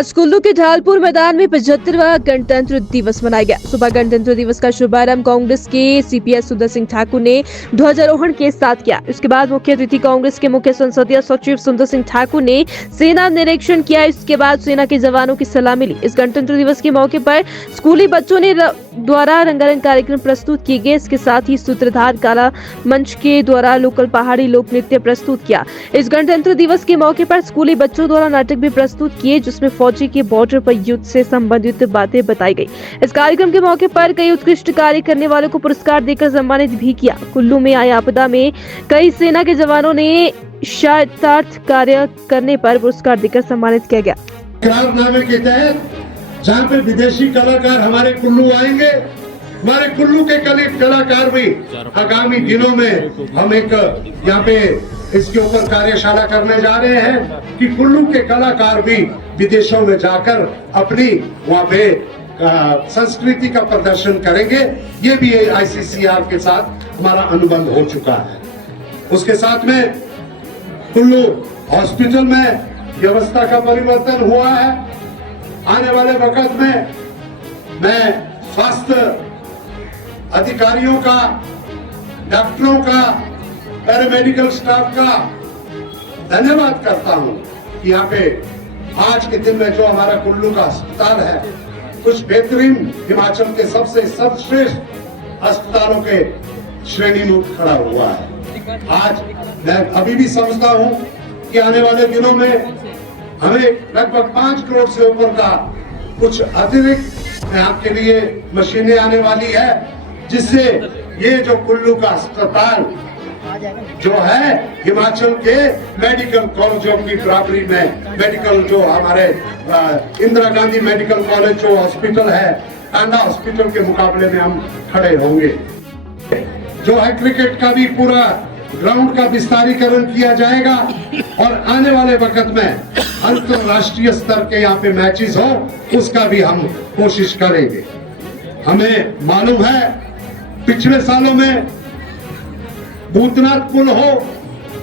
आज कुल्लू के ढालपुर मैदान में 75वां गणतंत्र दिवस मनाया गया। सुबह गणतंत्र दिवस का शुभारंभ कांग्रेस के सीपीएस सुंदर सिंह ठाकुर ने ध्वजारोहण के साथ किया। इसके बाद मुख्य अतिथि कांग्रेस के मुख्य संसदीय सचिव सुंदर सिंह ठाकुर ने सेना निरीक्षण किया। इसके बाद सेना के जवानों की सलामी ली। इस गणतंत्र दिवस के मौके पर स्कूली बच्चों ने द्वारा रंगारंग कार्यक्रम प्रस्तुत किए गए। इसके साथ ही सूत्रधार काला मंच के द्वारा लोकल पहाड़ी लोक नृत्य प्रस्तुत किया। इस गणतंत्र दिवस के मौके पर स्कूली बच्चों द्वारा नाटक भी प्रस्तुत किए, जिसमें फौजी के बॉर्डर पर युद्ध से संबंधित बातें बताई गई। इस कार्यक्रम के मौके पर कई उत्कृष्ट कार्य करने वालों को पुरस्कार देकर सम्मानित भी किया। कुल्लू में आई आपदा में कई सेना के जवानों ने शौर्यार्थ कार्य करने पर पुरस्कार देकर सम्मानित किया गया। करारनामे के तहत जहाँ पे विदेशी कलाकार हमारे कुल्लू आएंगे, हमारे कुल्लू के कलाकार भी आगामी दिनों में हम एक यहाँ पे इसके ऊपर कार्यशाला करने जा रहे हैं कि कुल्लू के कलाकार भी विदेशों में जाकर अपनी वहाँ पे संस्कृति का प्रदर्शन करेंगे। ये भी आईसीसीआर के साथ हमारा अनुबंध हो चुका है। उसके साथ में कुल्लू हॉस्पिटल में व्यवस्था का परिवर्तन हुआ है। आने वाले वक्त में मैं स्वास्थ्य अधिकारियों का, डॉक्टरों का, पैरामेडिकल स्टाफ का धन्यवाद करता हूं कि यहाँ पे आज के दिन में जो हमारा कुल्लू का अस्पताल है, कुछ बेहतरीन हिमाचल के सबसे सर्वश्रेष्ठ अस्पतालों के श्रेणी में खड़ा हुआ है। आज मैं अभी भी समझता हूं कि आने वाले दिनों में हमें लगभग 5 करोड़ से ऊपर का कुछ अतिरिक्त आपके लिए मशीनें आने वाली है, जिससे ये जो कुल्लू का अस्पताल जो है हिमाचल के मेडिकल कॉलेजों की बराबरी में, मेडिकल जो हमारे इंदिरा गांधी मेडिकल कॉलेज जो हॉस्पिटल है, टांडा हॉस्पिटल के मुकाबले में हम खड़े होंगे। जो है क्रिकेट का भी पूरा ग्राउंड का विस्तारीकरण किया जाएगा और आने वाले वक्त में अंतरराष्ट्रीय स्तर के यहाँ पे मैचेस हो, उसका भी हम कोशिश करेंगे। हमें मालूम है पिछले सालों में भूतनाथ पुल हो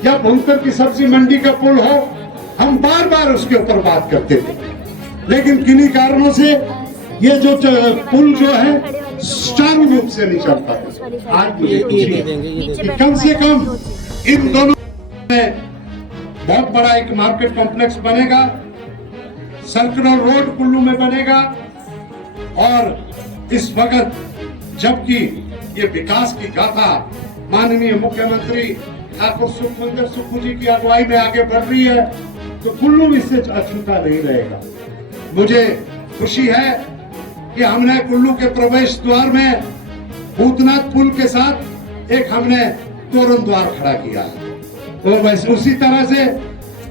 या भुंतर की सब्जी मंडी का पुल हो, हम बार बार उसके ऊपर बात करते थे, लेकिन किन्हीं कारणों से ये जो पुल जो है सुचारू रूप से नहीं चल पाता। आज मुझे खुशी है कि कम से कम इन दोनों में बहुत बड़ा एक मार्केट कॉम्प्लेक्स बनेगा, सर्कुलर रोड कुल्लू में बनेगा और इस वक्त जबकि ये विकास की गाथा माननीय मुख्यमंत्री ठाकुर सुखविंदर सुक्खू जी की अगुवाई में आगे बढ़ रही है, तो कुल्लू इससे अछूता नहीं रहेगा। मुझे खुशी है कि हमने कुल्लू के प्रवेश द्वार में भूतनाथ पुल के साथ एक हमने तोरण द्वार खड़ा किया है। तो वैसे उसी तरह से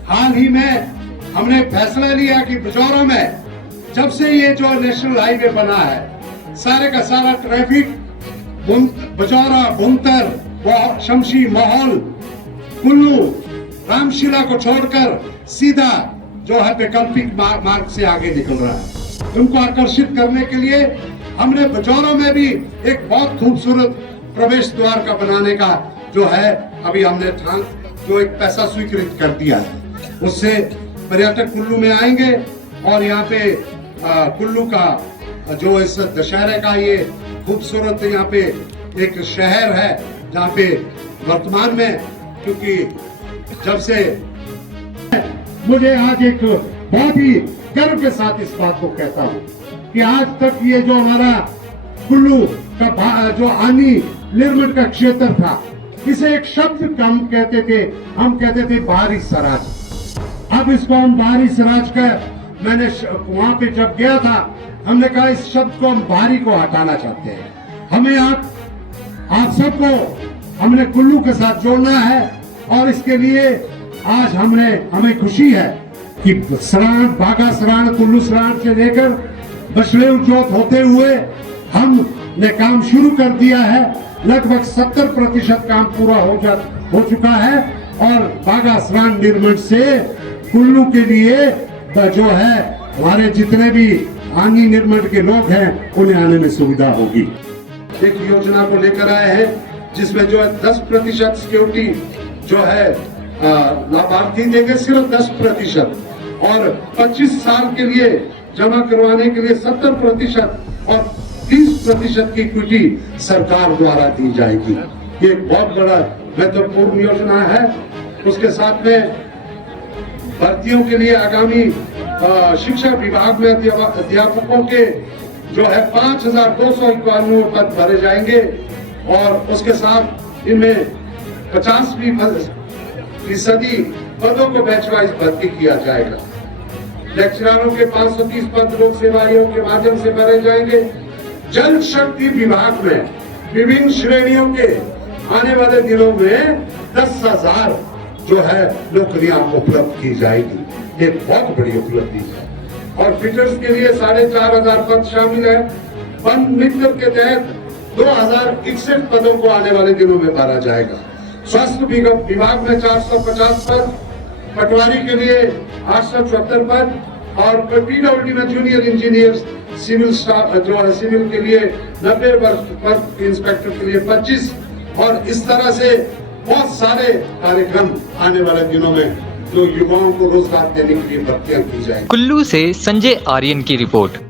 हाल ही में हमने फैसला लिया कि बजौरा में जब से ये जो नेशनल हाईवे बना है, सारे का सारा ट्रैफिक बजौरा, भुंतर, शमशी, माहौल, कुल्लू, रामशिला को छोड़कर सीधा जो है वैकल्पिक मार्ग से आगे निकल रहा है। उनको आकर्षित करने के लिए हमने बजौरा में भी एक बहुत खूबसूरत प्रवेश द्वार का बनाने का जो है अभी हमने जो एक पैसा स्वीकृत कर दिया है। उससे पर्यटक कुल्लू में आएंगे और यहाँ पे कुल्लू का जो इस दशहरे का ये खूबसूरत यहाँ पे एक शहर है, जहाँ पे वर्तमान में क्योंकि जब से मुझे आज एक बहुत ही गर्व के साथ इस बात को कहता हूँ कि आज तक ये जो हमारा कुल्लू का जो आनी निर्मित का क्षेत्र था, इसे एक शब्द हम कहते थे बाहरी सराज। अब इसको हम बाहरी सराज का, मैंने वहां पे जब गया था, हमने कहा इस शब्द को हम बाहरी को हटाना चाहते हैं। हमें आप सबको हमने कुल्लू के साथ जोड़ना है और इसके लिए आज हमें खुशी है कि सराण, बागा सराण, कुल्लू सराण से लेकर बशलेव जोत होते हुए हमने काम शुरू कर दिया है। लगभग 70% काम पूरा हो चुका है और बागा सराण निर्माण से कुल्लू के लिए जो है हमारे जितने भी आनी निर्माण के लोग हैं उन्हें आने में सुविधा होगी। एक योजना को लेकर आए हैं जिसमें जो है 10% सिक्योरिटी जो है लाभार्थी देंगे, सिर्फ 10%। और 25 साल के लिए जमा करवाने के लिए 70% और 30% की इक्विटी सरकार द्वारा दी जाएगी। ये एक बहुत बड़ा महत्वपूर्ण योजना है। उसके साथ में भर्तियों के लिए आगामी शिक्षा विभाग में अध्यापकों के जो है 5,291 पद भरे जाएंगे और उसके साथ इनमें 50% पदों को बैच वाइज भर्ती किया जाएगा। लेक्चररों के 530 पद लोक सेवा आयोग के माध्यम से भरे जाएंगे। जल शक्ति विभाग में विभिन्न श्रेणियों के आने वाले दिनों में 10,000 जो है नौकरियां उपलब्ध की जाएगी। ये बहुत बड़ी उपलब्धि है। और फिटर्स के लिए 4,500 पद शामिल है। वन मित्र के तहत 2,061 पदों को आने वाले दिनों में भरा जाएगा। स्वास्थ्य विभाग में 450 पद, पटवारी के लिए 874 पद और पीडब्ल्यूडी में जूनियर इंजीनियर सिविल स्टाफ जो है सिविल के लिए 90 पद, इंस्पेक्टर के लिए 25 और इस तरह से बहुत सारे कार्यक्रम आने वाले दिनों में जो युवाओं को रोजगार देने के लिए भर्तियां की जाएंगी। कुल्लू से संजय आर्यन की रिपोर्ट।